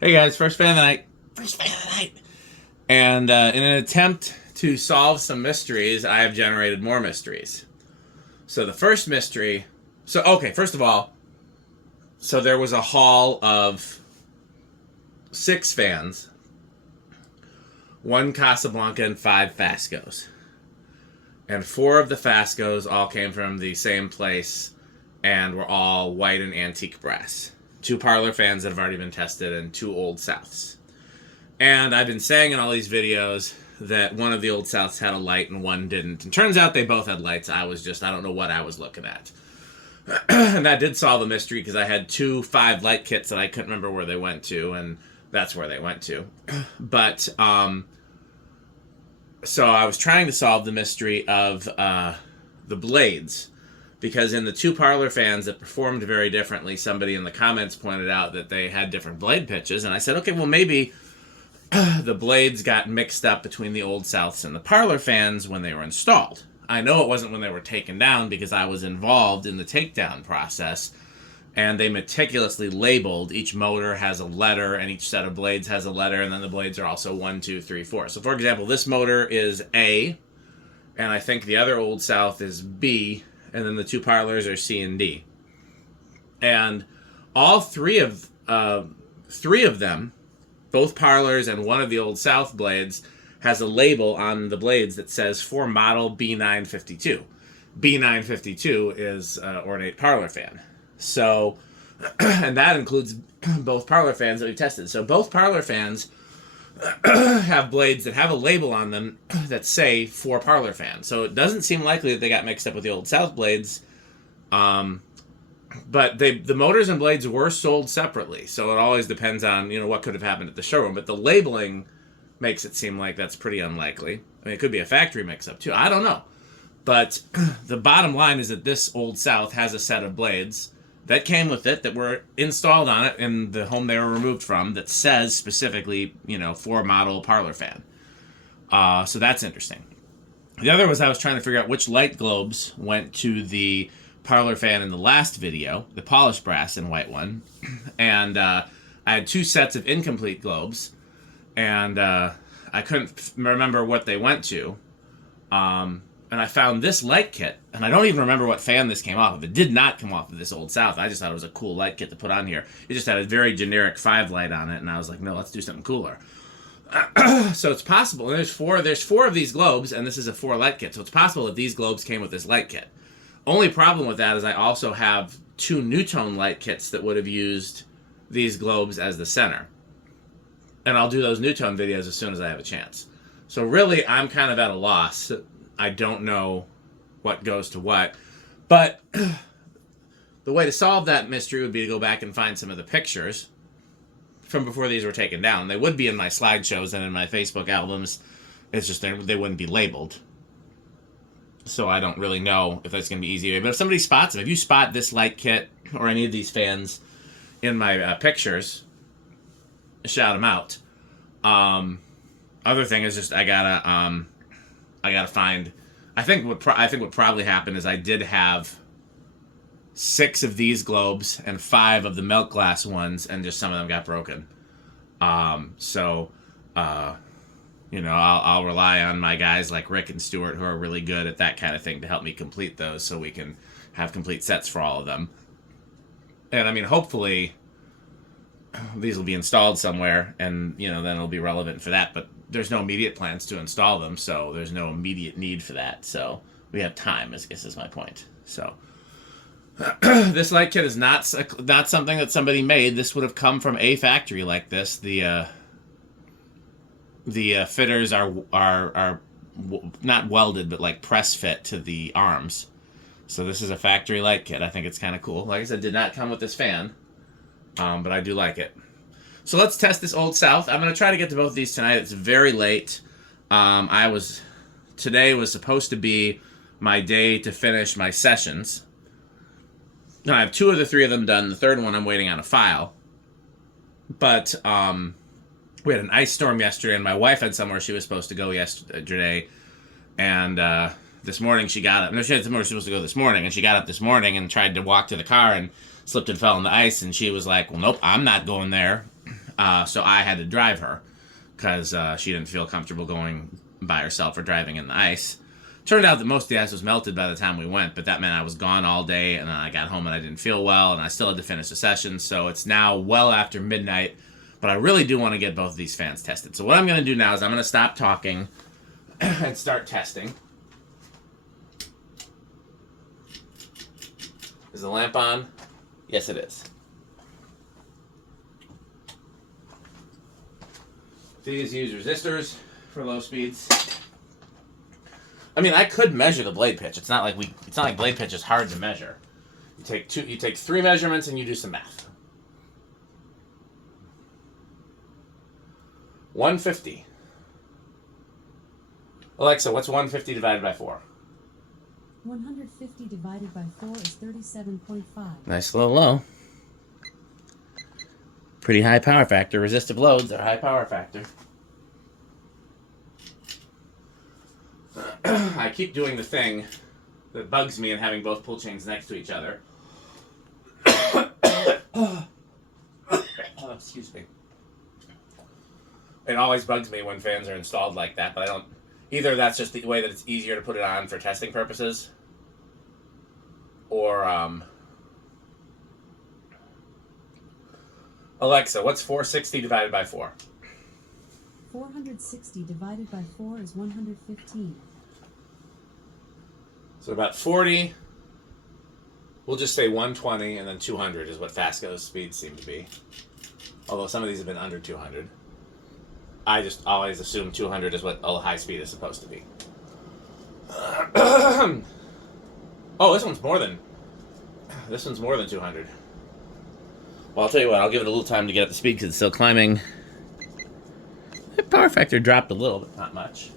Hey guys, first fan of the night. First fan of the night. And in an attempt to solve some mysteries, I have generated more mysteries. So the first mystery. So, okay, first of all, so there was a haul of 6 fans, 1 Casablanca, and 5 Fascos. And 4 of the Fascos all came from the same place and were all white and antique brass. 2 parlor fans that have already been tested, and 2 Old Souths. And I've been saying in all these videos that one of the Old Souths had a light and one didn't. And turns out they both had lights. I don't know what I was looking at. And that did solve the mystery because I had 2 5 light kits that I couldn't remember where they went to, and that's where they went to. But, so I was trying to solve the mystery of the blades. Because in the 2 parlor fans that performed very differently, somebody in the comments pointed out that they had different blade pitches. And I said, okay, well, maybe the blades got mixed up between the Old Souths and the parlor fans when they were installed. I know it wasn't when they were taken down because I was involved in the takedown process. And they meticulously labeled. Each motor has a letter, and each set of blades has a letter. And then the blades are also 1, 2, 3, 4. So, for example, this motor is A. And I think the other Old South is B. And then the 2 parlors are C and D. And all 3 of them, both parlors and one of the Old South blades, has a label on the blades that says for model B952. B952 is ornate parlor fan. So, and that includes both parlor fans that we've tested. So both parlor fans have blades that have a label on them that say for parlor fan. So it doesn't seem likely that they got mixed up with the Old South blades. But the motors and blades were sold separately. So it always depends on, what could have happened at the showroom. But the labeling makes it seem like that's pretty unlikely. I mean, it could be a factory mix-up too. I don't know. But the bottom line is that this Old South has a set of blades that came with it, that were installed on it in the home they were removed from, that says specifically, for model parlor fan. So that's interesting. The other was I was trying to figure out which light globes went to the parlor fan in the last video, the polished brass and white one. And I had 2 sets of incomplete globes, and I couldn't remember what they went to. And I found this light kit, and I don't even remember what fan this came off of. It did not come off of this Old South. I just thought it was a cool light kit to put on here. It just had a very generic 5 light on it, and I was like, no, let's do something cooler. So it's possible, and there's four of these globes, and this is a 4 light kit, so it's possible that these globes came with this light kit. Only problem with that is I also have 2 Newtone light kits that would have used these globes as the center. And I'll do those Newtone videos as soon as I have a chance. So really, I'm kind of at a loss. I don't know what goes to what. But the way to solve that mystery would be to go back and find some of the pictures from before these were taken down. They would be in my slideshows and in my Facebook albums. It's just they wouldn't be labeled. So I don't really know if that's going to be easy. But if somebody spots them, if you spot this light kit or any of these fans in my pictures, shout them out. Other thing is just I gotta find. I think what probably happened is I did have 6 of these globes and 5 of the milk glass ones, and just some of them got broken. I'll rely on my guys like Rick and Stuart, who are really good at that kind of thing, to help me complete those, so we can have complete sets for all of them. And I mean, hopefully, these will be installed somewhere, and then it'll be relevant for that. But there's no immediate plans to install them, so there's no immediate need for that. So we have time, I guess is my point. So this light kit is not something that somebody made. This would have come from a factory like this. The fitters are not welded, but like press fit to the arms. So this is a factory light kit. I think it's kind of cool. Like I said, did not come with this fan, but I do like it. So let's test this Old South. I'm going to try to get to both of these tonight. It's very late. Today was supposed to be my day to finish my sessions. And I have 2 of the 3 of them done. The third one I'm waiting on a file. But we had an ice storm yesterday, and my wife had somewhere she was supposed to go yesterday. And this morning she got up. No, she had somewhere she was supposed to go this morning, and she got up this morning and tried to walk to the car and slipped and fell in the ice. And she was like, well, nope, I'm not going there. So I had to drive her because she didn't feel comfortable going by herself or driving in the ice. Turned out that most of the ice was melted by the time we went, but that meant I was gone all day, and then I got home and I didn't feel well, and I still had to finish the session, so it's now well after midnight, but I really do want to get both of these fans tested. So what I'm going to do now is I'm going to stop talking and start testing. Is the lamp on? Yes, it is. These use resistors for low speeds. I mean, I could measure the blade pitch. It's not like blade pitch is hard to measure. You take 3 measurements and you do some math. 150. Alexa, what's 150 divided by 4? 150 divided by 4 is 37.5. Nice little low. Pretty high power factor. Resistive loads are high power factor. I keep doing the thing that bugs me in having both pull chains next to each other. Excuse me. It always bugs me when fans are installed like that, but I don't... Either that's just the way that it's easier to put it on for testing purposes, or, Alexa, what's 460 divided by 4? 460 divided by 4 is 115. So about 40, we'll just say 120, and then 200 is what Fasco's speeds seem to be. Although some of these have been under 200. I just always assume 200 is what a high speed is supposed to be. Oh, this one's more than 200. Well, I'll tell you what, I'll give it a little time to get up to speed because it's still climbing. The power factor dropped a little, but not much.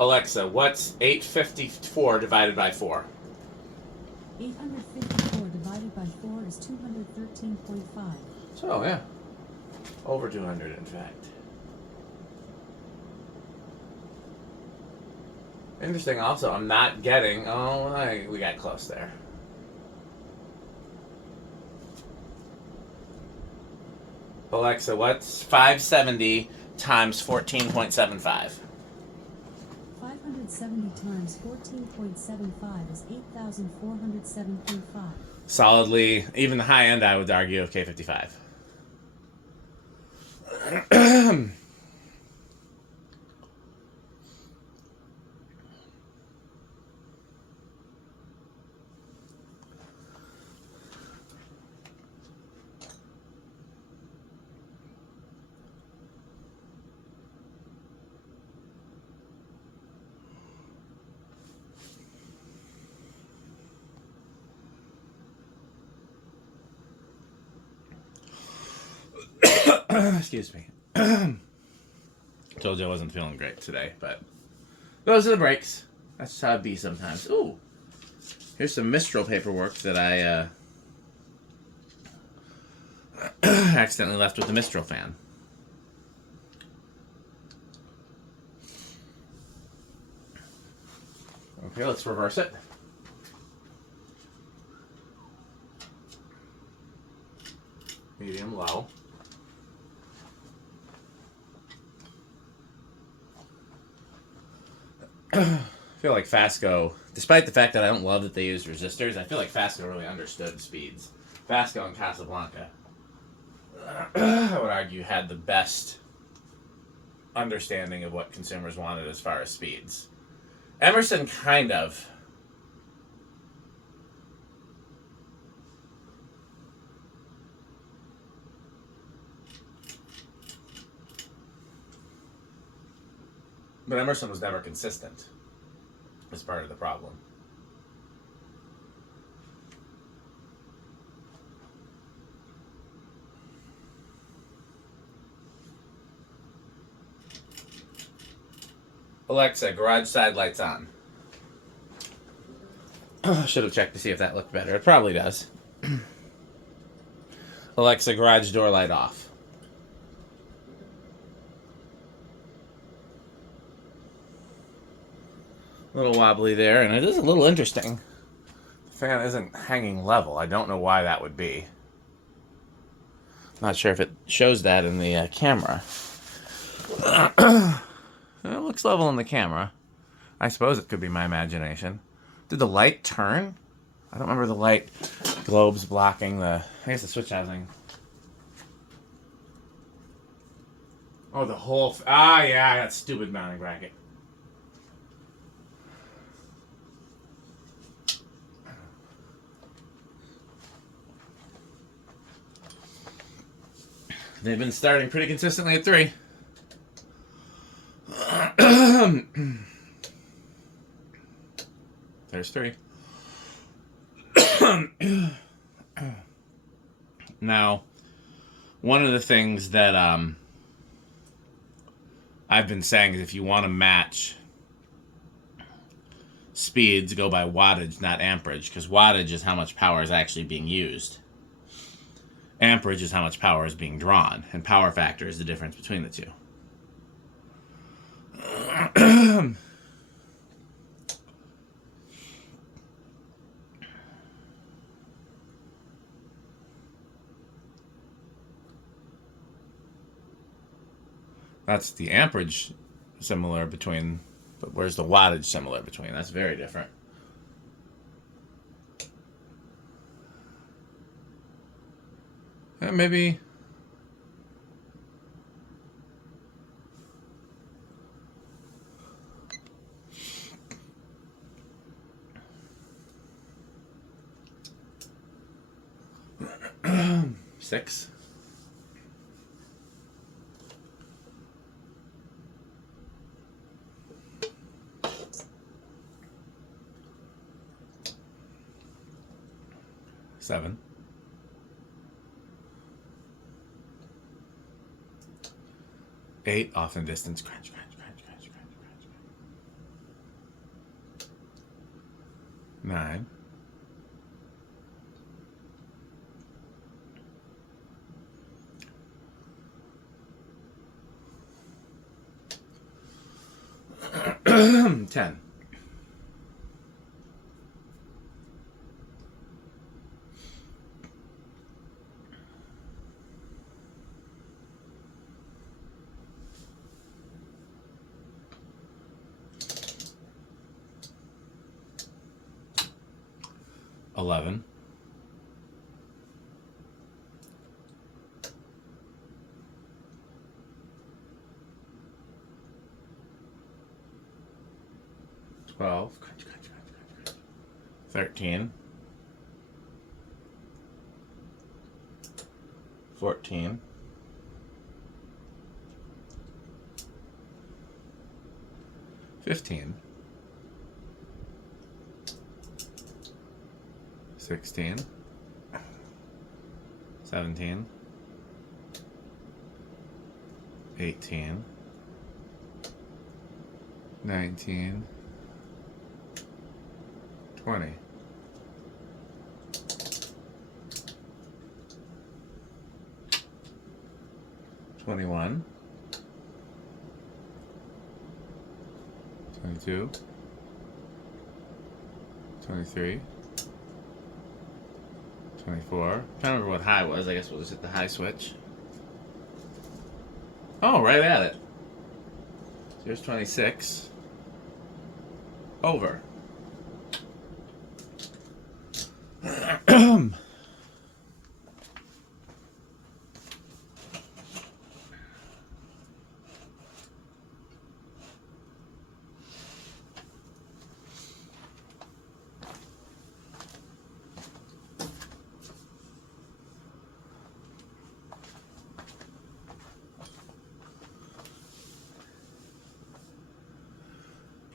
Alexa, what's 854 divided by 4? 854 divided by 4 is 213.5. So, yeah. Over 200, in fact. Interesting, also, I'm not getting... Oh, we got close there. Alexa, what's 570 times 14.75? 570 times 14.75 is 8,407.5. Solidly, even the high end, I would argue, of K55. Excuse me. Told you I wasn't feeling great today, but those are the breaks. That's just how it be sometimes. Ooh, here's some Mistral paperwork that I accidentally left with the Mistral fan. Okay, let's reverse it. Medium, low. I feel like Fasco, despite the fact that I don't love that they use resistors, I feel like Fasco really understood speeds. Fasco and Casablanca, I would argue, had the best understanding of what consumers wanted as far as speeds. Emerson kind of. But Emerson was never consistent. As part of the problem. Alexa, garage side lights on. I should have checked to see if that looked better. It probably does. Alexa, garage door light off. A little wobbly there, and it is a little interesting. The fan isn't hanging level. I don't know why that would be. Not sure if it shows that in the camera. It looks level in the camera. I suppose it could be my imagination. Did the light turn? I don't remember the light globes blocking the... I guess the switch housing. Oh, the whole... yeah, that stupid mounting bracket. They've been starting pretty consistently at 3. There's 3. Now, one of the things that I've been saying is if you want to match speeds, go by wattage, not amperage, because wattage is how much power is actually being used. Amperage is how much power is being drawn, and power factor is the difference between the two. That's the amperage similar between, but where's the wattage similar between? That's very different. Maybe... Six. Seven. 8, off in distance. Crunch, crunch, crunch, crunch, crunch, crunch. 9. 10. 11. 12. 13. 14. 15. 16. 17. 18. 19. 20. 21. 22. 23. 24. I'm trying to remember what high was. I guess we'll just hit the high switch. Oh, right at it. Here's 26. Over.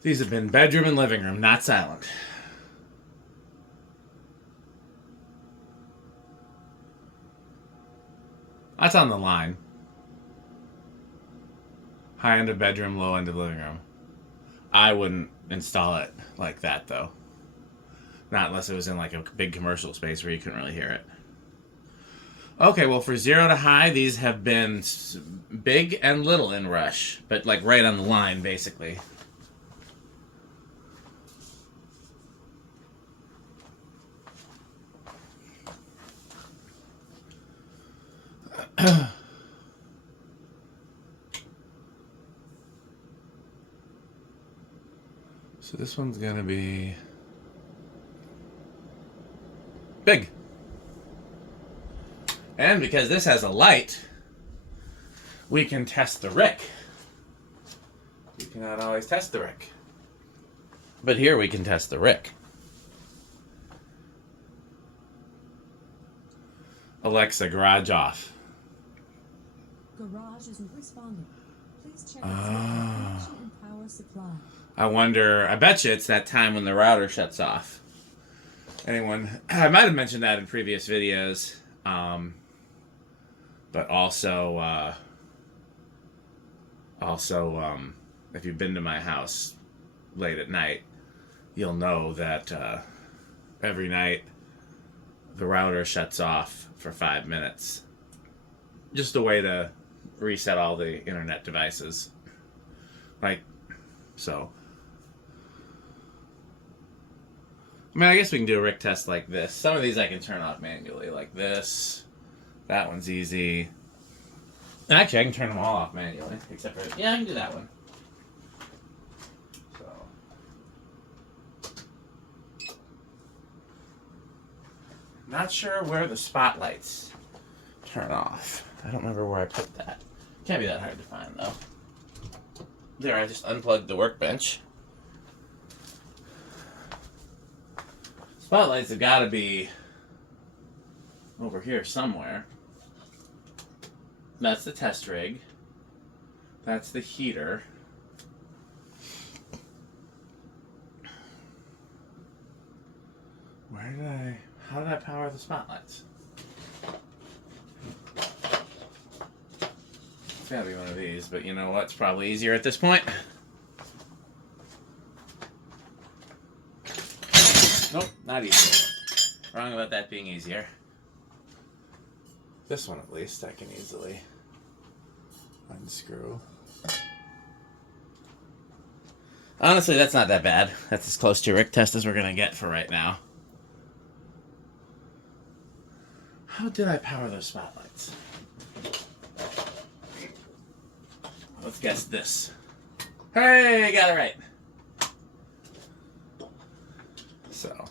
These have been bedroom and living room, not silent. That's on the line. High end of bedroom, low end of living room. I wouldn't install it like that, though. Not unless it was in like a big commercial space where you couldn't really hear it. Okay, well, for 0 to high, these have been big and little in rush, but like right on the line, basically. So this one's gonna be big. And because this has a light, we can test the rick. You cannot always test the rick. But here we can test the rick. Alexa, garage off. Garage isn't responding. Please check its connection and power supply. I wonder, I bet you it's that time when the router shuts off. Anyone, I might have mentioned that in previous videos, but also, if you've been to my house late at night, you'll know that every night the router shuts off for 5 minutes. Just a way to reset all the internet devices. Like, so. I mean, I guess we can do a rick test like this. Some of these I can turn off manually, like this. That one's easy. Actually, I can turn them all off manually, except for, yeah, I can do that one. So. Not sure where the spotlights turn off. I don't remember where I put that. Can't be that hard to find, though. There, I just unplugged the workbench. Spotlights have got to be over here somewhere. That's the test rig. That's the heater. How did I power the spotlights? It's gotta be one of these, but you know what? It's probably easier at this point. Nope, not easier. Wrong about that being easier. This one, at least, I can easily unscrew. Honestly, that's not that bad. That's as close to a rick test as we're gonna get for right now. How did I power those spotlights? Let's guess this. Hey, got it right. So,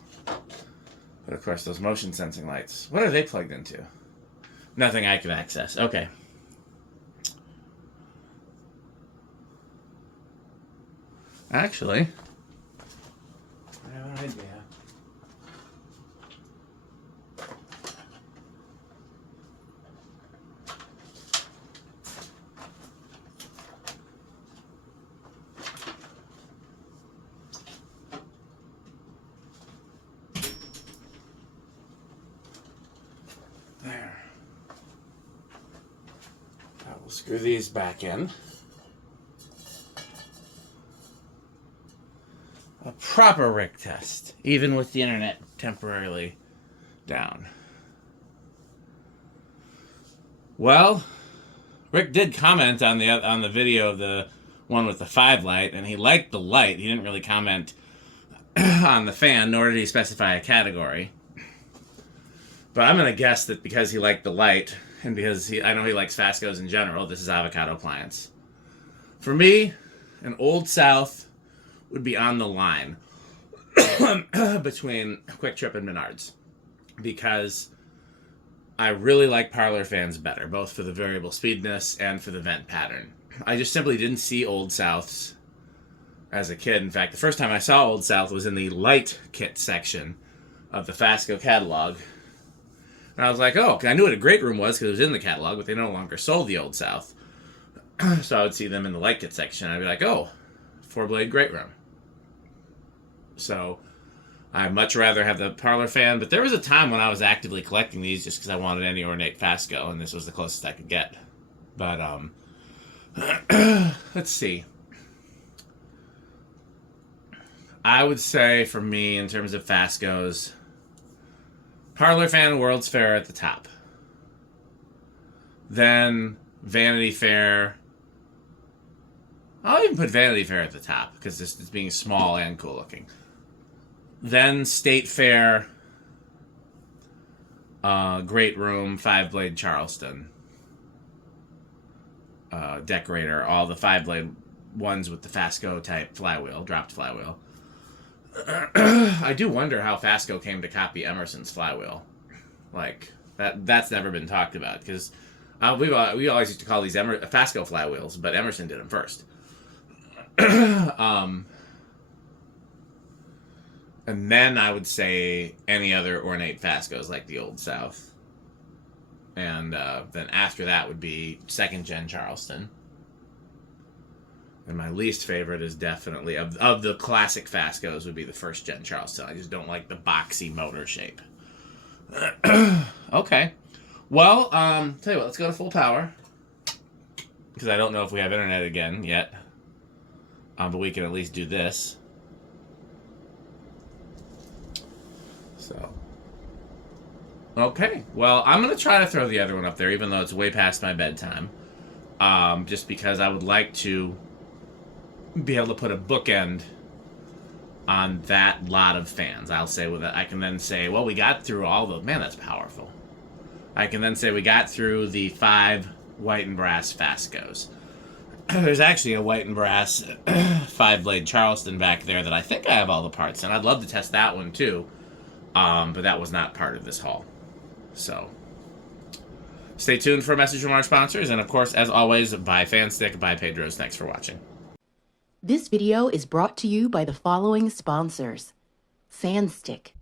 but of course, those motion sensing lights. What are they plugged into? Nothing I could access. Okay. Actually, I have an idea. There. I will screw these back in. A proper rick test, even with the internet temporarily down. Well, Rick did comment on the video of the one with the 5 light, and he liked the light. He didn't really comment on the fan, nor did he specify a category. But I'm going to guess that because he liked the light, and because I know he likes Fascos in general, this is avocado appliance. For me, an Old South would be on the line between Quick Trip and Menards, because I really like parlour fans better, both for the variable speedness and for the vent pattern. I just simply didn't see Old Souths as a kid. In fact, the first time I saw Old South was in the light kit section of the Fasco catalog. And I was like, oh, I knew what a great room was because it was in the catalog, but they no longer sold the Old South. So I would see them in the light kit section. I'd be like, oh, 4-blade great room. So I'd much rather have the parlour fan, but there was a time when I was actively collecting these just because I wanted any ornate Fasco, and this was the closest I could get. But, let's see. I would say, for me, in terms of Fascos, Parlour Fan, World's Fair at the top. Then Vanity Fair. I'll even put Vanity Fair at the top because it's being small and cool looking. Then State Fair, Great Room, 5-blade Charleston. decorator, all the 5-blade ones with the Fasco type flywheel, dropped flywheel. I do wonder how Fasco came to copy Emerson's flywheel. Like, that's never been talked about, because we always used to call these Fasco flywheels, but Emerson did them first. And then I would say any other ornate Fascos, like the Old South. And then after that would be 2nd Gen Charleston. And my least favorite is definitely, of the classic Fascos, would be the 1st Gen Charleston. I just don't like the boxy motor shape. Okay. Well, tell you what, let's go to full power. Because I don't know if we have internet again yet. But we can at least do this. So. Okay. Well, I'm going to try to throw the other one up there, even though it's way past my bedtime. Just because I would like to be able to put a bookend on that lot of fans. I'll say with it, I can then say, well, we got through all the... Man, that's powerful. I can then say we got through the 5 white and brass Fascos. There's actually a white and brass 5-blade Charleston back there that I think I have all the parts in. I'd love to test that one too, but that was not part of this haul. So, stay tuned for a message from our sponsors, and of course, as always, buy Fanstick, buy Pedro's. Thanks for watching. This video is brought to you by the following sponsors: Fanstick,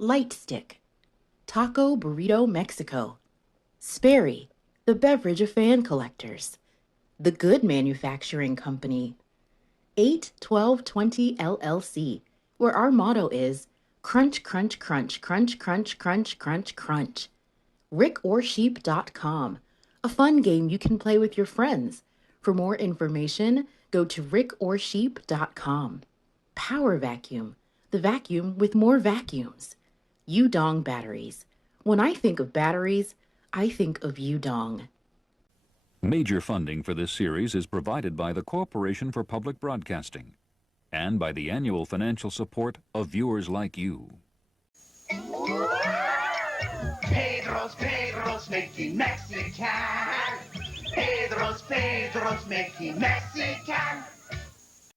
Lightstick, Taco Burrito Mexico, Sperry, the beverage of fan collectors, The Good Manufacturing Company, 81220 LLC, where our motto is crunch, crunch, crunch, crunch, crunch, crunch, crunch, crunch. rickorsheep.com, a fun game you can play with your friends. For more information, go to rickorsheep.com. Power Vacuum, the vacuum with more vacuums. Udong Batteries. When I think of batteries, I think of Udong. Major funding for this series is provided by the Corporation for Public Broadcasting and by the annual financial support of viewers like you. Pedro's making Mexican. Pedro's making Mexican.